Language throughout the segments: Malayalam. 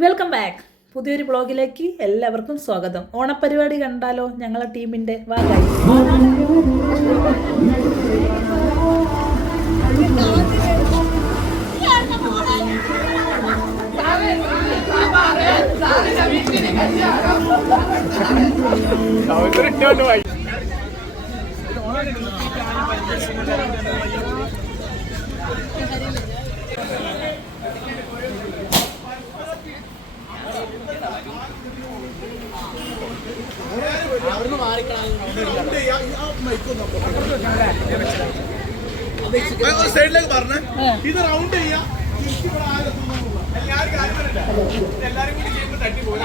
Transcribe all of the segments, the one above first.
വെൽക്കം ബാക്ക് പുതിയൊരു ബ്ലോഗിലേക്ക് എല്ലാവർക്കും സ്വാഗതം. ഓണപ്പരിപാടി കണ്ടാലോ ഞങ്ങളെ ടീമിന്റെ ഭാഗമായി സൈഡിലേക്ക് പറഞ്ഞേ ഇത് റൗണ്ട് ചെയ്യാം എല്ലാരും കൂടി ചെയ്യുമ്പോൾ തട്ടി പോകും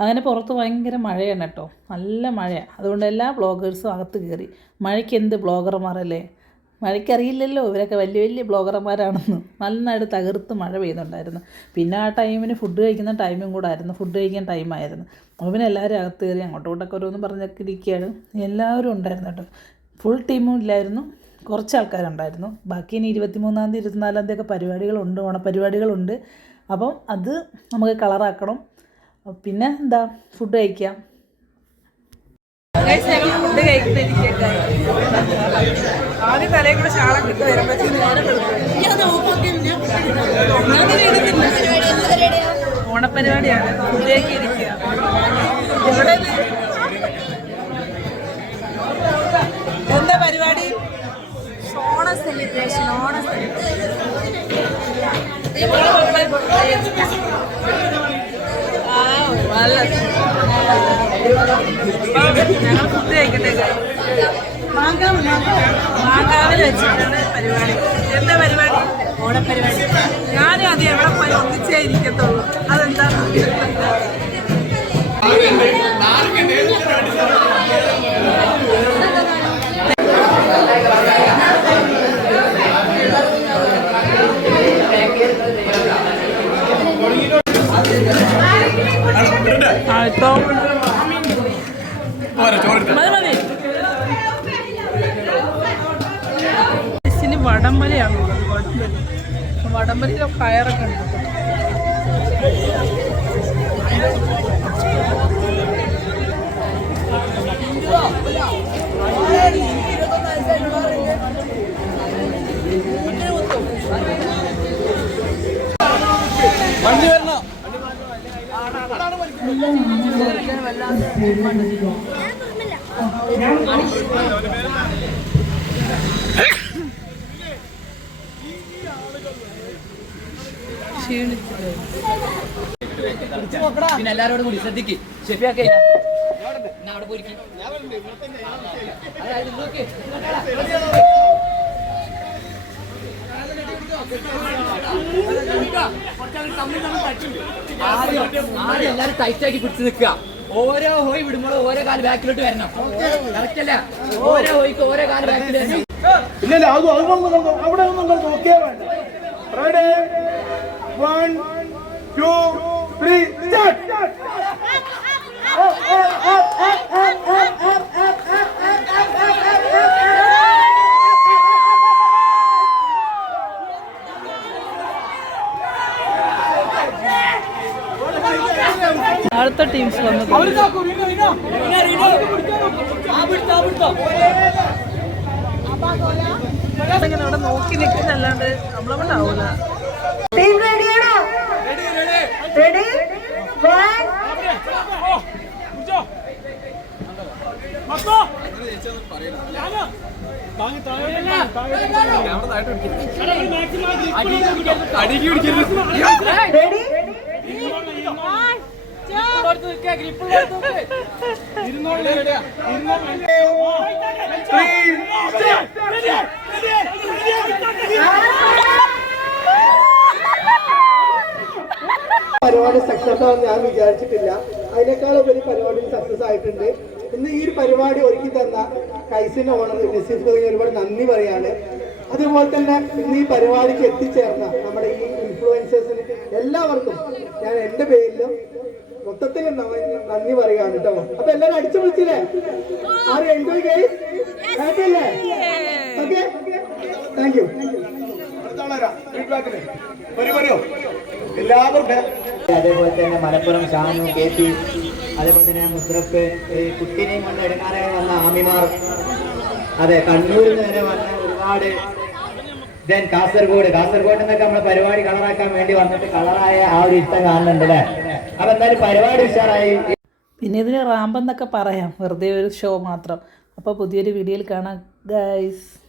അങ്ങനെ പുറത്ത് ഭയങ്കര മഴയാണ് കേട്ടോ. നല്ല മഴയാണ് അതുകൊണ്ട് എല്ലാ ബ്ലോഗേഴ്സും അകത്ത് കയറി മഴയ്ക്ക് എന്ത് ബ്ലോഗർമാരല്ലേ മഴയ്ക്കറിയില്ലല്ലോ. ഇവരൊക്കെ വലിയ വലിയ ബ്ലോഗർമാരാണെന്ന് നന്നായിട്ട് തകർത്ത് മഴ പെയ്യുന്നുണ്ടായിരുന്നു. പിന്നെ ആ ടൈമിന് ഫുഡ് കഴിക്കുന്ന ടൈമും കൂടെ ആയിരുന്നു ഫുഡ് കഴിക്കാൻ ടൈമായിരുന്നു അപ്പോൾ പിന്നെ എല്ലാവരും അകത്ത് കയറി അങ്ങോട്ടും ഇങ്ങോട്ടൊക്കെ ഓരോന്ന് പറഞ്ഞൊക്കെ ഇരിക്കുകയാണ് എല്ലാവരും ഉണ്ടായിരുന്നു കേട്ടോ. ഫുൾ ടീമും ഇല്ലായിരുന്നു. കുറച്ച് ആൾക്കാരുണ്ടായിരുന്നു. ബാക്കി ഇനി ഇരുപത്തിമൂന്നാം തീയതി ഇരുപത്തിനാലാം തീയതി ഒക്കെ പരിപാടികളുണ്ട്. ഓണപരിപാടികളുണ്ട് അപ്പം അത് നമുക്ക് കളറാക്കണം പിന്നെ എന്താ ഫുഡ് കഴിക്കാം? ഫുഡ് ഓണപ്പരിപാടിയാണ്. കഴിക്കിരിക്കുക എന്താ പരിപാടി? ഓണ സെലിബ്രേഷൻ ഓണ നല്ല ഞങ്ങൾ ഫുഡ് കഴിക്കട്ടെ മാങ്കാവിൽ വെച്ചിട്ടാണ് പരിപാടി. എന്താ പരിപാടി? ഓണപ്പരിപാടി. ഞാനും അത് എവിടെ പോയി ഒന്നിച്ചേ ഇരിക്കത്തുള്ളൂ. അതെന്താ? ചോറ് മതി മതി വടംവലിയാണ് വടംവലിയിലെ കയറൊക്കെ ഉണ്ട്. വണ്ടി വരണോ പിന്നെ എല്ലാരോടും കൂടി ശ്രദ്ധിക്ക്. ഷെഫിയാക്കെ അവിടെ പോയിരിക്കും. എല്ലാരും ടൈറ്റാക്കി പിടിച്ച് നിൽക്കുക. ഓരോ ഹോയ് വിടുമ്പോൾ ഓരോ കാൽ ബാക്കിലോട്ട് വരണം. കറക്റ്റ് അല്ല ഓരോ ഹോയ്ക്ക് ഓരോ കാൽ ബാക്കിൽ വരണം. അവിടെ ഒന്നും നമ്മൾ നോക്കിയാ ready one two three start അടുത്ത ടീംസ് വന്നത്. ഇങ്ങനെ അവിടെ നോക്കി നിൽക്കുന്നല്ലാണ്ട് നമ്മളെ കൊണ്ടാവൂല ടീം റെഡിയാണോ റെഡി വൺ റെഡി പരിപാടി സക്സസ് ആണെന്ന് ഞാൻ വിചാരിച്ചിട്ടില്ല. അതിനേക്കാൾ ഉപരി പരിപാടി സക്സസ് ആയിട്ടുണ്ട്. ഇന്ന് ഈ ഒരു പരിപാടി ഒരുക്കി തന്ന കൈസിൻ ഓണർ നസീഫ് ഒരുപാട് നന്ദി പറയാണ്. അതുപോലെ തന്നെ ഇന്ന് ഈ പരിപാടിക്ക് എത്തിച്ചേർന്ന നമ്മുടെ ഈ ഇൻഫ്ലുവൻസേഴ്സിന് എല്ലാവർക്കും ഞാൻ എന്റെ പേരിലും മൊത്തത്തിൽ നന്ദി- പറയുകയാണ് കേട്ടോ. അപ്പൊ എല്ലാരും അടിച്ചു വിളിച്ചില്ലേ ആര് എൻജോയ് അല്ലേ ഓക്കെ താങ്ക് യു അതേപോലെ തന്നെ മലപ്പുറം ഷാനു കെ പി അതേപോലെ തന്നെ മുസ്രഫ് കുട്ടിനെയും കൊണ്ട് എടുക്കാനായി വന്ന ആമിമാർ. അതെ കണ്ണൂരിൽ നിന്ന് വന്ന ഒരുപാട് ദെൻ കാസർഗോഡ്. കാസർഗോഡ് നിന്നൊക്കെ നമ്മളെ പരിപാടി കളറാക്കാൻ വേണ്ടി വന്നിട്ട് കളറായ ആ ഒരു ഇഷ്ടം കാണുന്നുണ്ട് അല്ലേ? എന്തായാലും പരിപാടി ഉഷാറായി. പിന്നെ ഇതിന് റാമ്പെന്നൊക്കെ പറയാം. വെറുതെ ഒരു ഷോ മാത്രം. അപ്പോൾ പുതിയൊരു വീഡിയോയിൽ കാണാം ഗൈസ്